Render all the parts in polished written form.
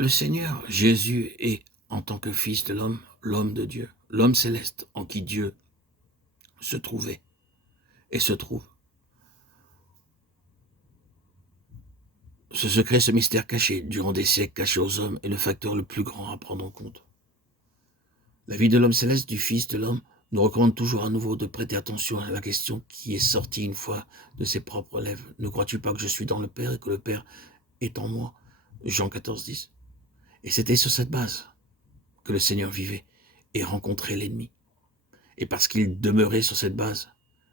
Le Seigneur Jésus est, en tant que Fils de l'homme, l'homme de Dieu, l'homme céleste en qui Dieu se trouvait et se trouve. Ce secret, ce mystère caché, durant des siècles caché aux hommes, est le facteur le plus grand à prendre en compte. La vie de l'homme céleste, du Fils de l'homme, nous recommande toujours à nouveau de prêter attention à la question qui est sortie une fois de ses propres lèvres. Ne crois-tu pas que je suis dans le Père et que le Père est en moi? Jean 14, 10. Et c'était sur cette base que le Seigneur vivait et rencontrait l'ennemi. Et parce qu'il demeurait sur cette base,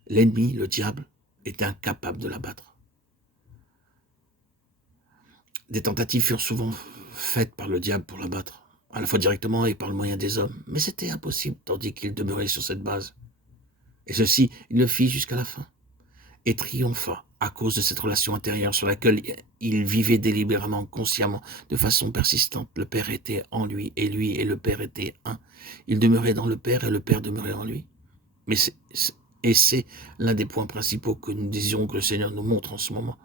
l'ennemi, le diable, était incapable de l'abattre. Des tentatives furent souvent faites par le diable pour l'abattre, à la fois directement et par le moyen des hommes, mais c'était impossible tandis qu'il demeurait sur cette base. Et ceci, il le fit jusqu'à la fin, et triompha à cause de cette relation intérieure sur laquelle il vivait délibérément, consciemment, de façon persistante. Le Père était en lui et le Père étaient un. Il demeurait dans le Père et le Père demeurait en lui. Mais c'est l'un des points principaux que nous désirons que le Seigneur nous montre en ce moment.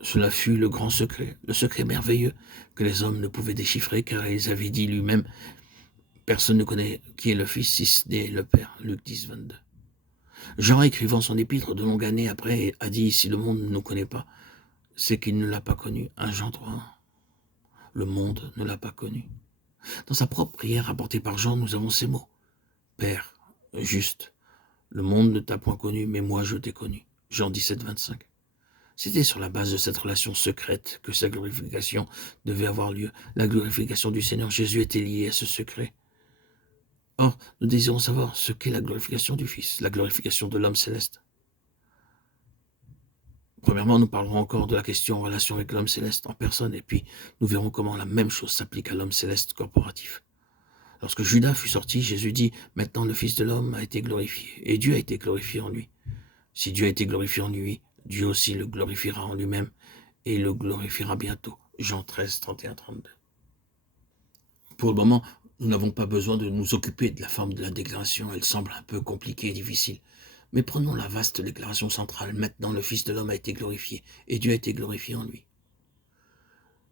Cela fut le grand secret, le secret merveilleux que les hommes ne pouvaient déchiffrer, car ils avaient dit lui-même, personne ne connaît qui est le Fils si ce n'est le Père. Luc 10, 22. Jean, écrivant son épître de longues années après, a dit, si le monde ne nous connaît pas, c'est qu'il ne l'a pas connu. 1 Jean 3. Le monde ne l'a pas connu. Dans sa propre prière apportée par Jean, nous avons ces mots. Père, juste, le monde ne t'a point connu, mais moi je t'ai connu. Jean 17, 25. C'était sur la base de cette relation secrète que sa glorification devait avoir lieu. La glorification du Seigneur Jésus était liée à ce secret. Or, nous désirons savoir ce qu'est la glorification du Fils, la glorification de l'homme céleste. Premièrement, nous parlerons encore de la question en relation avec l'homme céleste en personne, et puis nous verrons comment la même chose s'applique à l'homme céleste corporatif. Lorsque Judas fut sorti, Jésus dit, maintenant le Fils de l'homme a été glorifié, et Dieu a été glorifié en lui. Si Dieu a été glorifié en lui, Dieu aussi le glorifiera en lui-même, et le glorifiera bientôt. Jean 13, 31, 32. Pour le moment, nous n'avons pas besoin de nous occuper de la forme de la déclaration, elle semble un peu compliquée et difficile. Mais prenons la vaste déclaration centrale, maintenant le Fils de l'homme a été glorifié, et Dieu a été glorifié en lui.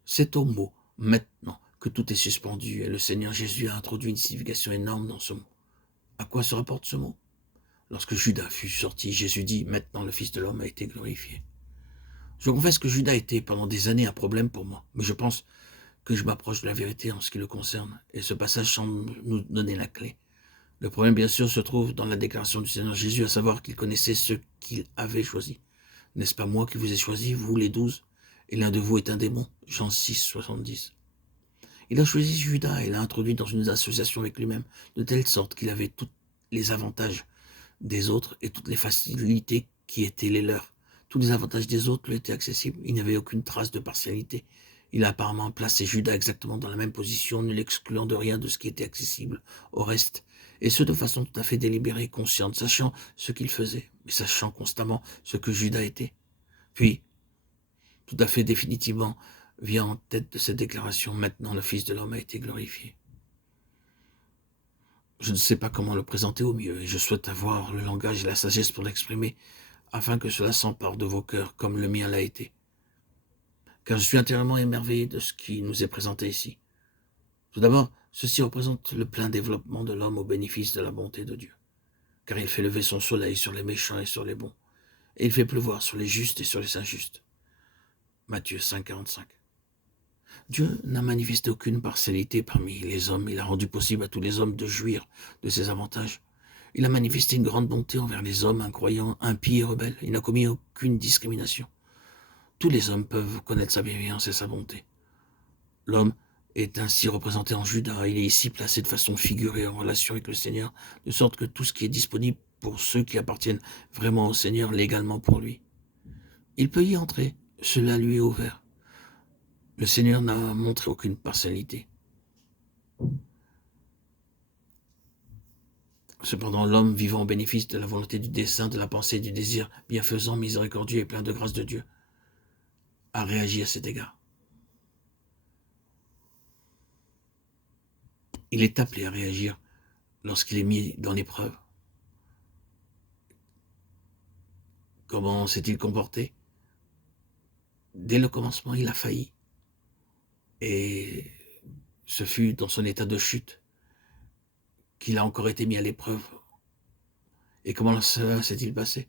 C'est au mot « maintenant » que tout est suspendu, et le Seigneur Jésus a introduit une signification énorme dans ce mot. À quoi se rapporte ce mot? Lorsque Judas fut sorti, Jésus dit « maintenant le Fils de l'homme a été glorifié ». Je confesse que Judas était pendant des années un problème pour moi, mais je pense que je m'approche de la vérité en ce qui le concerne, et ce passage semble nous donner la clé. Le problème, bien sûr, se trouve dans la déclaration du Seigneur Jésus, à savoir qu'il connaissait ceux qu'il avait choisis. N'est-ce pas moi qui vous ai choisi, vous les 12, et l'un de vous est un démon? Jean 6, 70. Il a choisi Judas et l'a introduit dans une association avec lui-même, de telle sorte qu'il avait tous les avantages des autres et toutes les facilités qui étaient les leurs. Tous les avantages des autres lui étaient accessibles. Il n'y avait aucune trace de partialité. Il a apparemment placé Judas exactement dans la même position, ne l'excluant de rien de ce qui était accessible au reste, et ce de façon tout à fait délibérée et consciente, sachant ce qu'il faisait, mais sachant constamment ce que Judas était. Puis, tout à fait définitivement, vient en tête de cette déclaration, maintenant le Fils de l'homme a été glorifié. Je ne sais pas comment le présenter au mieux, et je souhaite avoir le langage et la sagesse pour l'exprimer, afin que cela s'empare de vos cœurs comme le mien l'a été. Car je suis intérieurement émerveillé de ce qui nous est présenté ici. Tout d'abord, ceci représente le plein développement de l'homme au bénéfice de la bonté de Dieu. Car il fait lever son soleil sur les méchants et sur les bons, et il fait pleuvoir sur les justes et sur les injustes. Matthieu 5, 45. Dieu n'a manifesté aucune partialité parmi les hommes. Il a rendu possible à tous les hommes de jouir de ses avantages. Il a manifesté une grande bonté envers les hommes incroyants, impies et rebelles. Il n'a commis aucune discrimination. Tous les hommes peuvent connaître sa bienveillance et sa bonté. L'homme est ainsi représenté en Judas. Il est ici placé de façon figurée en relation avec le Seigneur, de sorte que tout ce qui est disponible pour ceux qui appartiennent vraiment au Seigneur, légalement pour lui. Il peut y entrer, cela lui est ouvert. Le Seigneur n'a montré aucune partialité. Cependant, l'homme vivant au bénéfice de la volonté du dessein, de la pensée, du désir bienfaisant, miséricordieux et plein de grâce de Dieu, a réagi à cet égard. Il est appelé à réagir lorsqu'il est mis dans l'épreuve. Comment s'est-il comporté? Dès le commencement, il a failli. Et ce fut dans son état de chute qu'il a encore été mis à l'épreuve. Et comment cela s'est-il passé?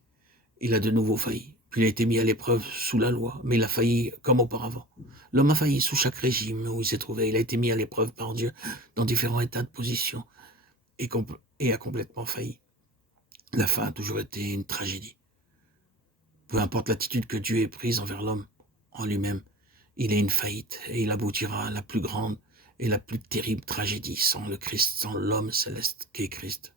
Il a de nouveau failli. Puis il a été mis à l'épreuve sous la loi, mais il a failli comme auparavant. L'homme a failli sous chaque régime où il s'est trouvé. Il a été mis à l'épreuve par Dieu dans différents états de position et a complètement failli. La fin a toujours été une tragédie. Peu importe l'attitude que Dieu ait prise envers l'homme, en lui-même, il est une faillite et il aboutira à la plus grande et la plus terrible tragédie sans le Christ, sans l'homme céleste qu'est Christ.